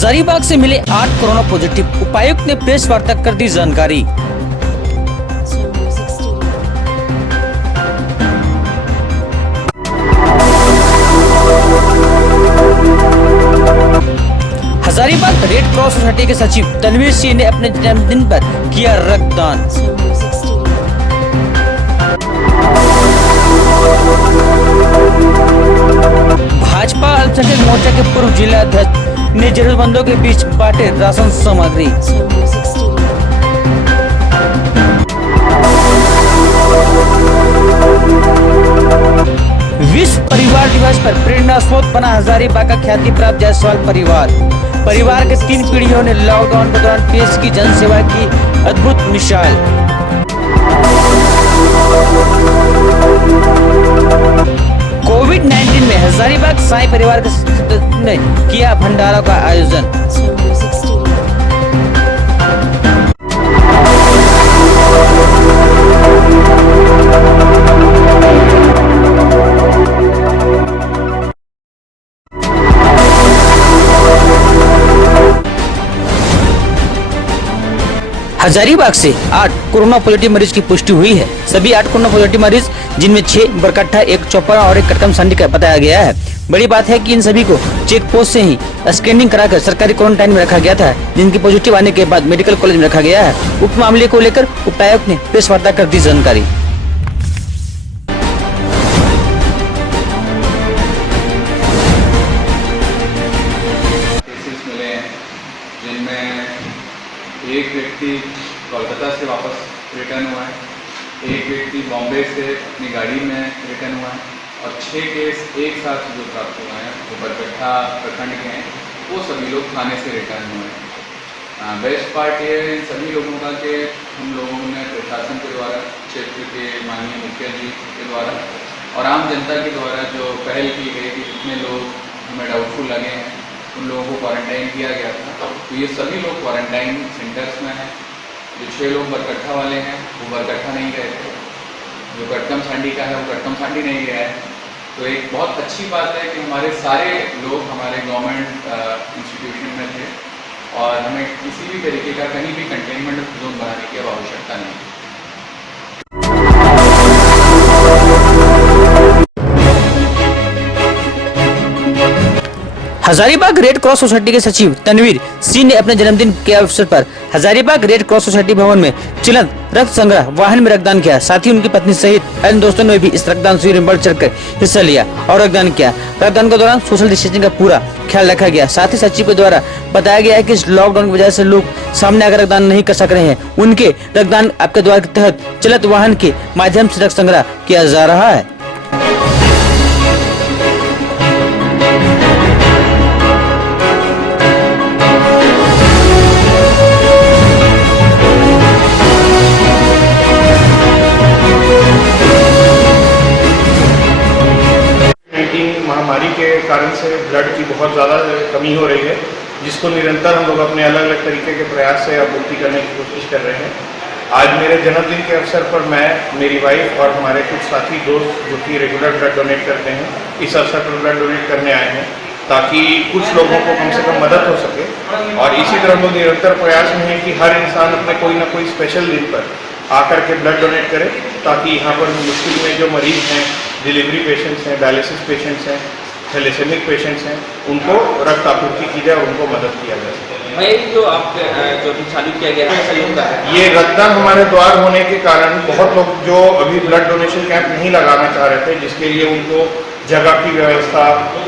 हजारीबाग से मिले 8 corona positive, उपायुक्त ने प्रेस वार्ता कर दी जानकारी। हजारीबाग रेड क्रॉस सोसाइटी के सचिव तनवीर सिंह ने अपने जन्मदिन पर किया रक्तदान। भाजपा अल्पसंख्यक मोर्चा के पूर्व जिला अध्यक्ष ने जरूरतमंदों के बीच बांटे राशन सामग्री। विश्व परिवार दिवस पर प्रेरणा स्रोत बना हजारीबाग का ख्याति प्राप्त जायसवाल परिवार। परिवार के 3 पीढ़ियों ने लॉकडाउन के दौरान पेश की जनसेवा की अद्भुत मिसाल। कोविड-19 में हजारीबाग साई परिवार के सदस्यों ने किया भंडारों का आयोजन। हजारीबाग से 8 कोरोना पॉजिटिव मरीज की पुष्टि हुई है। सभी 8 कोरोना पॉजिटिव मरीज, जिनमें 6 बरकट्ठा, 1 चौपड़ा और 1 कटकम सांडी का बताया गया है। बड़ी बात है कि इन सभी को चेक पोस्ट से ही स्क्रीनिंग कराकर सरकारी क्वारंटाइन में रखा गया था, जिनकी पॉजिटिव आने के बाद मेडिकल कॉलेज में रखा गया है। उक्त मामले को लेकर उपायुक्त ने प्रेस वार्ता कर दी जानकारी। एक व्यक्ति कोलकाता से वापस रिटर्न हुआ है, एक व्यक्ति बॉम्बे से अपनी गाड़ी में रिटर्न हुआ है और 6 केस एक साथ जो प्राप्त हुए हैं वो बरकट्ठा प्रखंड के हैं। वो सभी लोग थाने से रिटर्न हुए हैं। बेस्ट पार्ट ये इन सभी लोगों का कि हम लोगों ने प्रशासन के द्वारा, क्षेत्र के माननीय मुखिया जी के द्वारा और आम जनता के द्वारा जो पहल की गई कि जितने लोग हमें डाउटफुल लगे हैं उन लोगों को क्वारंटाइन किया गया था। तो ये सभी लोग क्वारंटाइन सेंटर्स में हैं। जो 6 लोग बरकट्ठा वाले हैं वो बरकट्ठा नहीं गए थे, जो कटकम सांडी का है वो कटकम सांडी नहीं गया है। तो एक बहुत अच्छी बात है कि हमारे सारे लोग हमारे गवर्नमेंट इंस्टीट्यूशन में थे और हमें किसी भी तरीके का कहीं भी कंटेनमेंट जोन बनाने की अब आवश्यकता नहीं है। हजारीबाग रेड क्रॉस सोसाइटी के सचिव तनवीर सिंह ने अपने जन्मदिन के अवसर पर हजारीबाग रेड क्रॉस सोसाइटी भवन में चलंत रक्त संग्रह वाहन में रक्तदान किया। साथ ही उनकी पत्नी सहित अन्य दोस्तों ने भी इस रक्तदान शिविर में बढ़ चढ़कर हिस्सा लिया और रक्तदान किया। रक्तदान के दौरान सोशल डिस्टेंसिंग का पूरा ख्याल रखा गया। साथ ही सचिव के द्वारा बताया गया है कि इस लॉकडाउन की वजह से लोग सामने आकर रक्तदान नहीं कर सक रहे हैं, उनके रक्तदान आपके द्वार के तहत चलंत वाहन के माध्यम से रक्त संग्रह किया जा रहा है। महामारी के कारण से ब्लड की बहुत ज़्यादा कमी हो रही है, जिसको निरंतर हम लोग अपने अलग अलग तरीके के प्रयास से आपूर्ति करने की कोशिश कर रहे हैं। आज मेरे जन्मदिन के अवसर पर मैं, मेरी वाइफ और हमारे कुछ साथी दोस्त जो कि रेगुलर ब्लड डोनेट करते हैं, इस अवसर पर ब्लड डोनेट करने आए हैं ताकि कुछ लोगों को कम से कम मदद हो सके। और इसी तरह लोग निरंतर प्रयास में है कि हर इंसान अपने कोई ना कोई स्पेशल दिन पर आकर के ब्लड डोनेट करे, ताकि यहाँ पर मुश्किल में जो मरीज हैं, डिलीवरी पेशेंट्स हैं, डायलिसिस पेशेंट्स हैं, थैलेसेमिक पेशेंट्स हैं, उनको रक्त आपूर्ति की जाए और उनको मदद किया जाए। भाई जो आप जो भी चालू किया गया है सहयोग का है, ये रक्तदान हमारे द्वार होने के कारण बहुत लोग जो अभी ब्लड डोनेशन कैंप नहीं लगाना चाह रहे थे, जिसके लिए उनको जगह की व्यवस्था,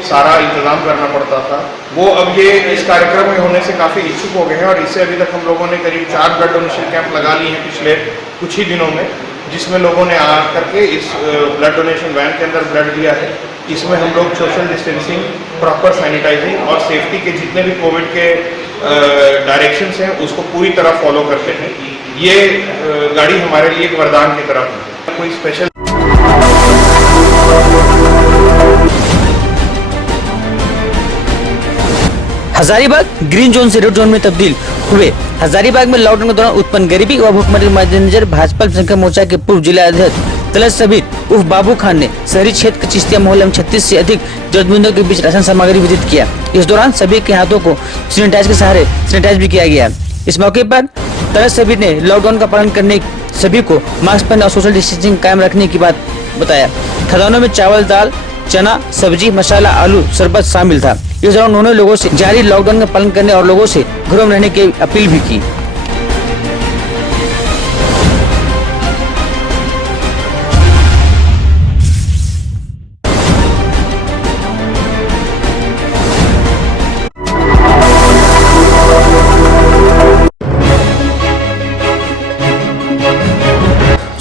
सारा इंतजाम करना पड़ता था, वो अब ये इस कार्यक्रम में होने से काफ़ी इच्छुक हो गए हैं। और इससे अभी तक हम लोगों ने करीब 4 ब्लड डोनेशन कैंप लगा लिए हैं पिछले कुछ ही दिनों में, जिसमें लोगों ने आ करके इस ब्लड डोनेशन वैन के अंदर ब्लड दिया है। इसमें हम लोग सोशल डिस्टेंसिंग, प्रॉपर सैनिटाइजिंग और सेफ्टी के जितने भी कोविड के डायरेक्शंस हैं उसको पूरी तरह फॉलो करते हैं। ये गाड़ी हमारे लिए एक वरदान की तरह है। कोई स्पेशल हजारीबाग ग्रीन जोन से रेड जोन में तब्दील हुए। हजारीबाग में लॉकडाउन के दौरान उत्पन्न गरीबी व भूखमरी के मद्देनजर भाजपा अल्पसंख्यक मोर्चा के पूर्व जिला अध्यक्ष तलत सबीर उर्फ बाबू खान ने शहरी क्षेत्र के चिश्तिया मोहल्ले में 36 से अधिक जरूरतमंदों के बीच राशन सामग्री वितरित किया। इस दौरान सभी के हाथों को सैनिटाइज के सहारे सैनिटाइज भी किया गया। इस मौके पर तलत सबीर ने लॉकडाउन का पालन करने सभी को मास्क पहनने और सोशल डिस्टेंसिंग कायम रखने की बात बताया। खजानों में चावल, दाल, चना, सब्जी, मसाला, आलू, शरबत शामिल था। इस दौरान उन्होंने लोगों से जारी लॉकडाउन का पालन करने और लोगों से घरों में रहने की अपील भी की।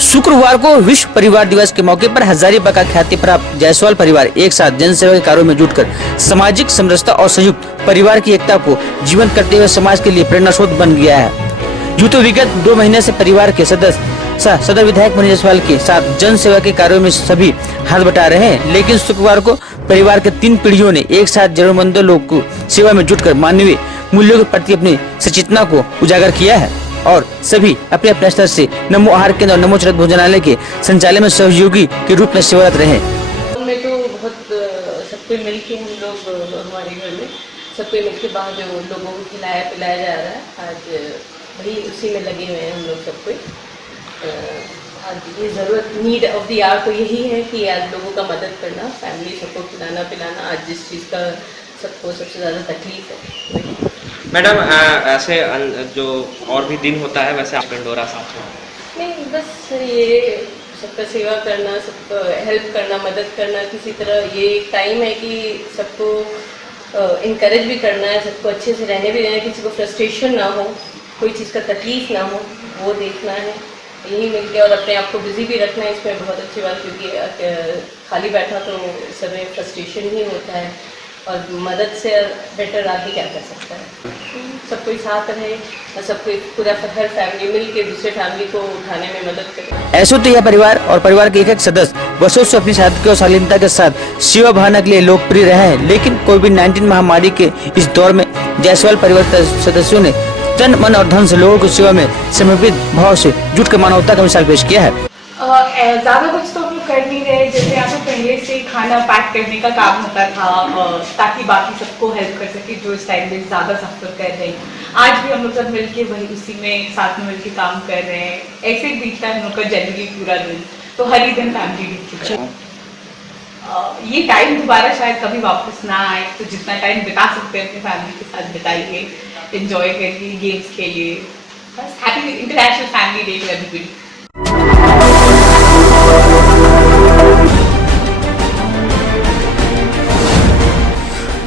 शुक्रवार को विश्व परिवार दिवस के मौके पर हजारीबाग का ख्याति प्राप्त जायसवाल परिवार एक साथ जनसेवा के कार्यों में जुटकर सामाजिक समरसता और संयुक्त परिवार की एकता को जीवंत करते हुए समाज के लिए प्रेरणा स्रोत बन गया है। यूं तो विगत 2 महीने से परिवार के सदस्य सदर विधायक मनीष जायसवाल के साथ जन सेवा के कार्यों में सभी हाथ बटा रहे हैं, लेकिन शुक्रवार को परिवार के 3 पीढ़ियों ने एक साथ जरूरतमंदों लोगों को सेवा में जुटकर मानवीय मूल्यों के प्रति अपनी सचेतना को उजागर किया है और सभी अपने अपने स्तर से नमो आहार केंद्र और नमो चरक भोजनालय के संचालन में सहयोगी के रूप में सेवारत रहे। में तो बहुत सबको मिल के हम लोग हमारे घर में सबको मिल के बाहर जो लोगों को खिलाया पिलाया जा रहा है, आज वही उसी में लगे हुए हैं हम लोग सबको। आज ये ज़रूरत नीड ऑफ द आवर तो यही है कि आज लोगों का मदद करना, फैमिली सबको खिलाना पिलाना, आज जिस चीज़ का सबको सबसे ज़्यादा तकलीफ है। मैडम ऐसे जो और भी दिन होता है वैसे आप पिंडोरा साथ में नहीं, बस ये सबका सेवा करना, सबको हेल्प करना, मदद करना किसी तरह। ये एक टाइम है कि सबको इनकरेज भी करना है, सबको अच्छे से रहने भी देना है, किसी को फ्रस्ट्रेशन ना हो, कोई चीज़ का तकलीफ ना हो, वो देखना है। यही मिल के और अपने आप को बिजी भी रखना है, इसमें बहुत अच्छी बात, क्योंकि खाली बैठा तो समय फ्रस्ट्रेशन ही होता है और मदद से बेटर आगे क्या कर सकता है। सब कोई साथ रहे और सब कोई पूरा हर फैमिली मिल के दूसरे फैमिली को उठाने में मदद करे। ऐसे तो यह परिवार और परिवार के एक सदस्य वर्षों से अपनी सादगी और शालीनता के साथ सेवा भावना के लिए लोकप्रिय रहे हैं, लेकिन कोविड-19 महामारी के इस दौर में जायसवाल परिवार के सदस्यों ने तन मन और धन से लोगों की सेवा में समर्पित भाव से जुटकर मानवता का मिसाल पेश किया है। ज़्यादा कुछ तो हम लोग कर नहीं रहे, जैसे यहाँ पे पहले से खाना पैक करने का काम होता था ताकि बाकी सबको हेल्प कर सके जो इस टाइम में ज़्यादा सफर कर रहे हैं। आज भी हम लोग सब मिलके वही उसी में साथ में मिलके काम कर रहे हैं। ऐसे ही बीतता है हम लोग का जनरली पूरा दिन, तो हर ही दिन फैमिली बीतती है। ये टाइम दोबारा शायद कभी वापस ना आए, तो जितना टाइम बिता सकते हैं अपनी फैमिली के साथ बिताइए, एंजॉय करिए, गेम्स खेलिए। बस happy international family day to everybody.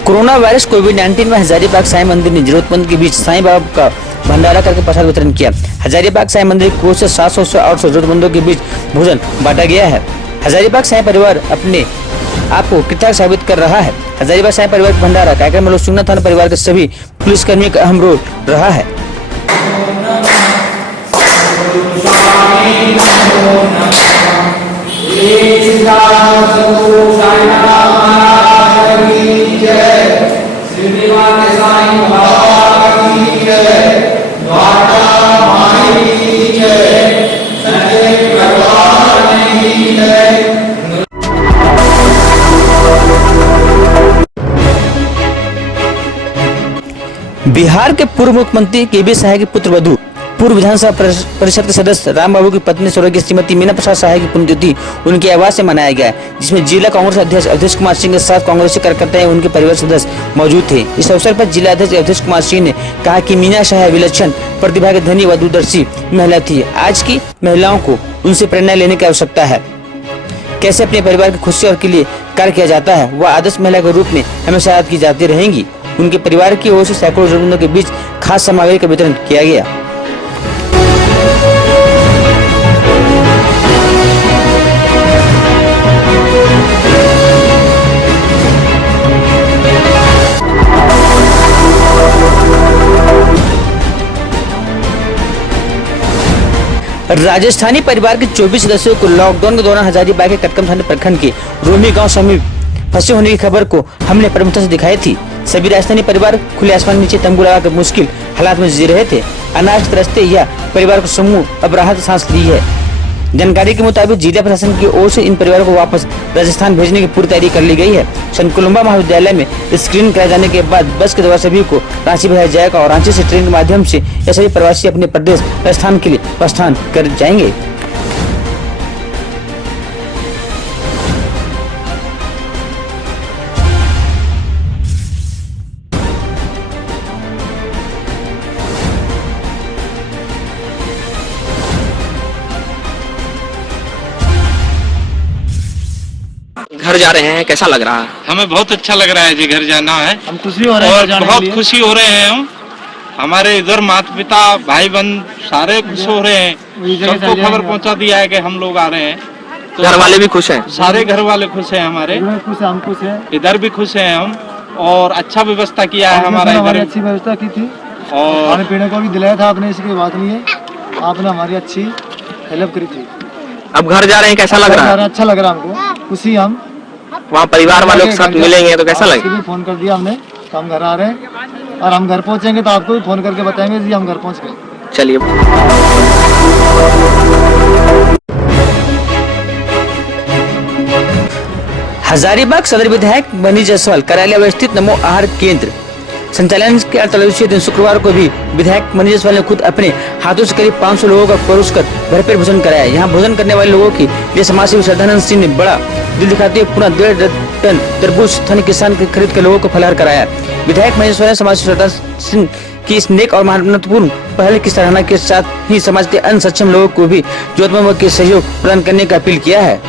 Corona virus कोविड-19 में हजारीबाग साईं मंदिर ने जरूरतमंद के बीच साईं बाबा का भंडारा करके प्रसाद वितरण किया। हजारीबाग साईं मंदिर की ओर से 700 से 800 जरूरतमंदों के बीच भोजन बांटा गया है। हजारीबाग साईं परिवार अपने आप को कृतज्ञ साबित कर रहा है। हजारीबाग साईं परिवार का भंडारा कार्यक्रम में लोकसुगना थाना परिवार के सभी पुलिसकर्मियों का अहम रोल रहा है। बिहार के पूर्व मुख्यमंत्री के.बी. सहाय की पुत्र वधू पूर्व विधानसभा परिषद के सदस्य राम बाबू की पत्नी स्वर्गीय श्रीमती मीना प्रसाद सहाय की पुण्यतिथि उनके आवास से मनाया गया, जिसमें जिला कांग्रेस अध्यक्ष अवधेश कुमार सिंह के साथ कांग्रेसी कार्यकर्ता एवं उनके परिवार सदस्य मौजूद थे। इस अवसर पर जिला अध्यक्ष अवधेश कुमार सिंह ने कहा कि मीना सहाय विलक्षण प्रतिभा की धनी व दूरदर्शी महिला थी। आज की महिलाओं को उनसे प्रेरणा लेने की आवश्यकता है। कैसे अपने परिवार की खुशी और के लिए कार्य किया जाता है, वह आदर्श महिला के रूप में हमेशा याद की जाती रहेंगी। उनके परिवार की ओर से सैकड़ों जरूरतमंदों के बीच खास सामग्री का वितरण किया गया। राजस्थानी परिवार के 24 सदस्यों को लॉकडाउन के दौरान हजारीबाग के कटकम थाना प्रखंड के रोमी गांव समीप फंसे होने की खबर को हमने प्रमुखता से दिखाई थी। सभी राजस्थानी परिवार खुले आसमान नीचे तंबू लगाकर मुश्किल हालात में जी रहे थे। अनाज त्रस्ते यह परिवार को समूह अब राहत सांस ली है। जानकारी के मुताबिक जिला प्रशासन की ओर से इन परिवारों को वापस राजस्थान भेजने की पूरी तैयारी कर ली गई है। संत कोलंबा महाविद्यालय में स्क्रीनिंग कराए जाने के बाद बस के द्वारा सभी को रांची भेजा जाएगा और रांची से ट्रेन के माध्यम से ये सभी प्रवासी अपने प्रदेश राजस्थान के लिए प्रस्थान कर जाएंगे। घर जा रहे हैं, कैसा लग रहा है? हमें बहुत अच्छा लग रहा है जी, घर जाना है। हम खुशी हो रहे हैं और जाने के बहुत लिए। खुशी हो रहे हैं हम। हमारे इधर माता पिता भाई बहन सारे खुश हो रहे हैं। सबको खबर पहुंचा दिया है कि हम लोग आ रहे हैं, तो घर वाले भी खुश हैं? सारे घर वाले खुश हैं हमारे, खुश है, हम खुश हैं। इधर भी खुश हैं हम। और अच्छा व्यवस्था किया है हमारा हमारी इधर। अच्छी व्यवस्था की थी और खाने पीने को भी दिलाया था आपने, इसकी बात नहीं है, आपने हमारी अच्छी हेल्प करी थी। अब घर जा रहे हैं, कैसा लग रहा है? अच्छा लग रहा है हमको, खुशी। हम वहाँ परिवार वालों के साथ मिलेंगे तो कैसा लगेगा? भी फोन कर दिया हमने तो हम घर आ रहे हैं, और हम घर पहुंचेंगे तो आपको भी फोन करके बताएंगे जी हम घर पहुंच गए। चलिए। हजारीबाग सदर विधायक मनीष जायसवाल कार्यालय स्थित नमो आहार केंद्र संचालन के 48वें दिन शुक्रवार को भी विधायक मनीष जायसवाल ने खुद अपने हाथों से करीब 500 लोगों का परोसकर भरपेट भोजन कराया। यहाँ भोजन करने वाले लोगों की लिए समाजसेवी श्रद्धानंद सिंह ने बड़ा दिल दिखाते हुए पुनः 1.5 टन तरबूज स्थानीय किसान के खरीद कर लोगों को फलाहार कराया। विधायक मनीष जायसवाल ने समाज श्रद्धानंद सिंह की इस नेक और महत्वपूर्ण पहल की सराहना के साथ ही समाज के अन्य सक्षम लोगों को भी जरूरतमंद के सहयोग प्रदान करने का अपील किया है।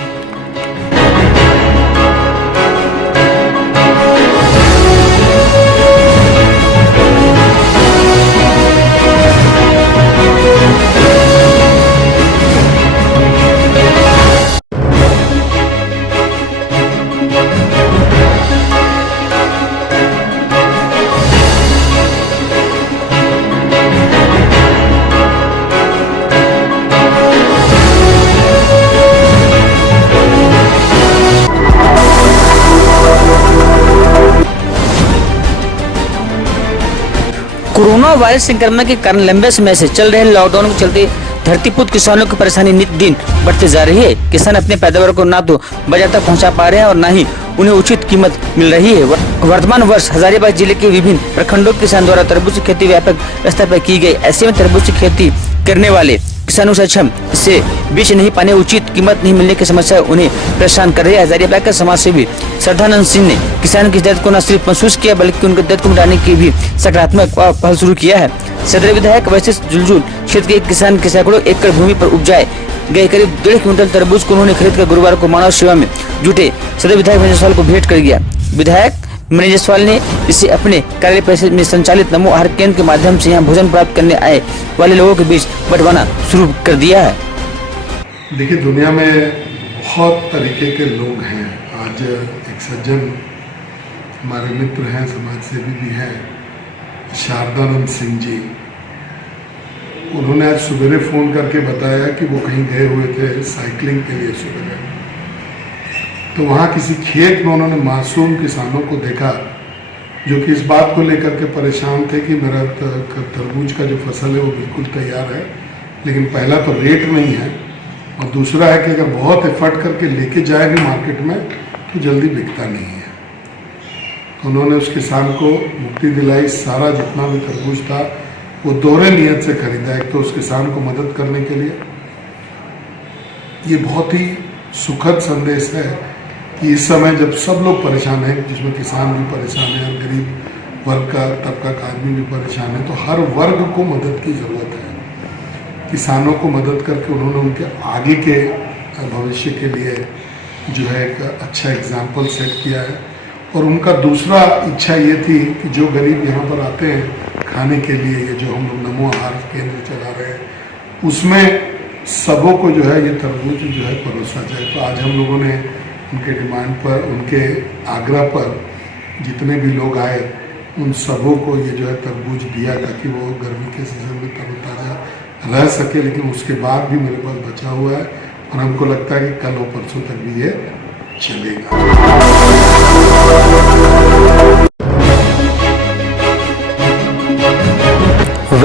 कोरोना वायरस संक्रमण के कारण लंबे समय से चल रहे लॉकडाउन के चलते धरतीपुत्र किसानों की परेशानी नित दिन बढ़ते जा रही है। किसान अपने पैदावार को ना तो बाजार तक पहुंचा पा रहे हैं और ना ही उन्हें उचित कीमत मिल रही है। वर्तमान वर्ष हजारीबाग जिले के विभिन्न प्रखंडों के किसान द्वारा तरबूज की खेती व्यापक स्तर पर की गई। ऐसे में तरबूज की खेती करने वाले किसानों से सक्षम इसे बेच नहीं पाने, उचित कीमत नहीं मिलने की समस्या उन्हें परेशान कर रही है। हजारीबाग के समाज सेवी श्रद्धानंद सिंह ने किसान की दर्द को न सिर्फ महसूस किया बल्कि उनके दर्द को मिटाने की भी सकारात्मक पहल शुरू किया है। सदर विधायक वैशिष्ट जुलझुल क्षेत्र के किसान के सैकड़ों एकड़ भूमि पर उपजाए गए करीब 1.5 क्विंटल तरबूज को उन्होंने खरीद कर गुरुवार को मानव सेवा में जुटे सदर विधायक मनीष जायसवाल को भेंट कर दिया। विधायक मनीष जायसवाल ने इसे अपने कार्यालय परिसर में संचालित नमो आहार केंद्र के माध्यम से यहाँ भोजन प्राप्त करने आए वाले लोगों के बीच बंटवाना शुरू कर दिया है। देखिए, दुनिया में बहुत तरीके के लोग हैं। आज एक सज्जन हमारे मित्र हैं, समाज सेवी भी हैं, शारदानंद सिंह जी, उन्होंने आज सवेरे फ़ोन करके बताया कि वो कहीं गए हुए थे साइकिलिंग के लिए सुबह, तो वहाँ किसी खेत में उन्होंने मासूम किसानों को देखा जो कि इस बात को लेकर के परेशान थे कि मेरा तरबूज का जो फसल है वो बिल्कुल तैयार है, लेकिन पहला तो रेट नहीं है और दूसरा है कि अगर बहुत एफर्ट करके लेके जाएंगे मार्केट में तो जल्दी बिकता नहीं है। तो उन्होंने उस किसान को मुक्ति दिलाई। सारा जितना भी तरबूज था वो दोहरे नियत से खरीदा, एक तो उस किसान को मदद करने के लिए। ये बहुत ही सुखद संदेश है कि इस समय जब सब लोग परेशान हैं, जिसमें किसान भी परेशान है और गरीब वर्ग का तबका का आदमी भी परेशान है, तो हर वर्ग को मदद की ज़रूरत है। किसानों को मदद करके उन्होंने उनके आगे के भविष्य के लिए जो है एक अच्छा एग्जाम्पल सेट किया है। और उनका दूसरा इच्छा ये थी कि जो गरीब यहाँ पर आते हैं खाने के लिए, ये जो हम लोग नमो आहार केंद्र चला रहे हैं, उसमें सबों को जो है ये तरबूज जो है परोसा जाए। तो आज हम लोगों ने उनके डिमांड पर, उनके आग्रह पर जितने भी लोग आए उन सबों को ये जो है तरबूज दिया ताकि वो गर्मी के सीजन में तरोताज़ा रह सके। लेकिन उसके बाद भी मेरे पास बचा हुआ है और हमको लगता है कि कल और परसों तक भी ये चलेगा।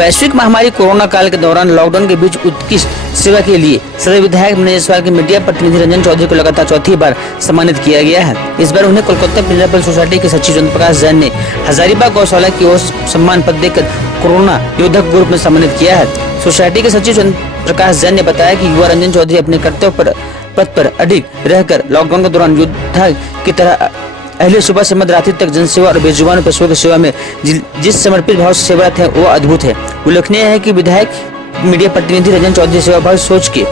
वैश्विक महामारी कोरोना काल के दौरान लॉकडाउन के बीच उत्कृष्ट सेवा के लिए सदर विधायक मनेश्वर के मीडिया प्रतिनिधि रंजन चौधरी को लगातार चौथी बार सम्मानित किया गया है। इस बार उन्हें कोलकाता प्रिंसिपल सोसाइटी के सचिव चंद्र प्रकाश जैन ने हजारीबाग गौशाला की ओर सम्मान पद देकर कोरोना योद्धक के रूप में सम्मानित किया है। सोसाइटी के सचिव चंद्र प्रकाश जैन ने बताया कि युवा रंजन चौधरी अपने कर्तव्य पद पर अडिग रहकर लॉकडाउन के दौरान योद्धा की तरह अहले सुबह से मध्य रात्रि तक जनसेवा और बेजुबान पशुओं की सेवा में जिस समर्पित भाव से सेवारत है वो अद्भुत है। उल्लेखनीय है कि विधायक मीडिया प्रतिनिधि रंजन चौधरी सेवा भाव सोच के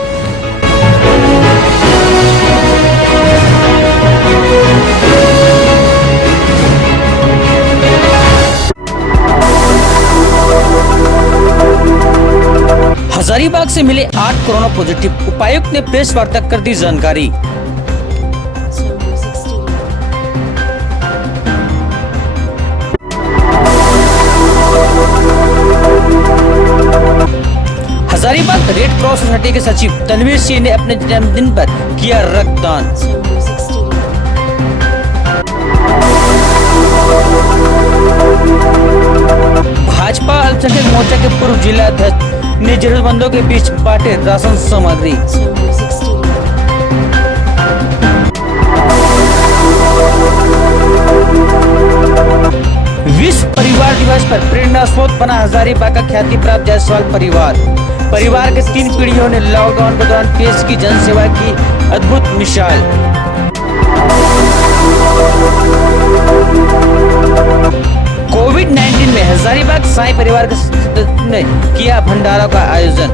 हजारीबाग से मिले 8 कोरोना पॉजिटिव, उपायुक्त ने प्रेस वार्ता कर दी जानकारी। हजारीबाग रेड क्रॉस सोसाइटी के सचिव तनवीर सिंह ने अपने जन्मदिन पर किया रक्तदान। भाजपा अल्पसंख्यक मोर्चा के पूर्व जिला अध्यक्ष ने जरूरतमंदों के बीच बांटे राशन सामग्री। विश्व परिवार दिवस पर प्रेरणा स्रोत बना हजारीबाग का ख्याति प्राप्त जायसवाल परिवार के 3 पीढ़ियों ने लॉकडाउन के दौरान पेश की जनसेवा की अद्भुत मिसाल। कोविड-19 में हजारीबाग साईं परिवार के सदस्यों ने किया भंडारों का आयोजन।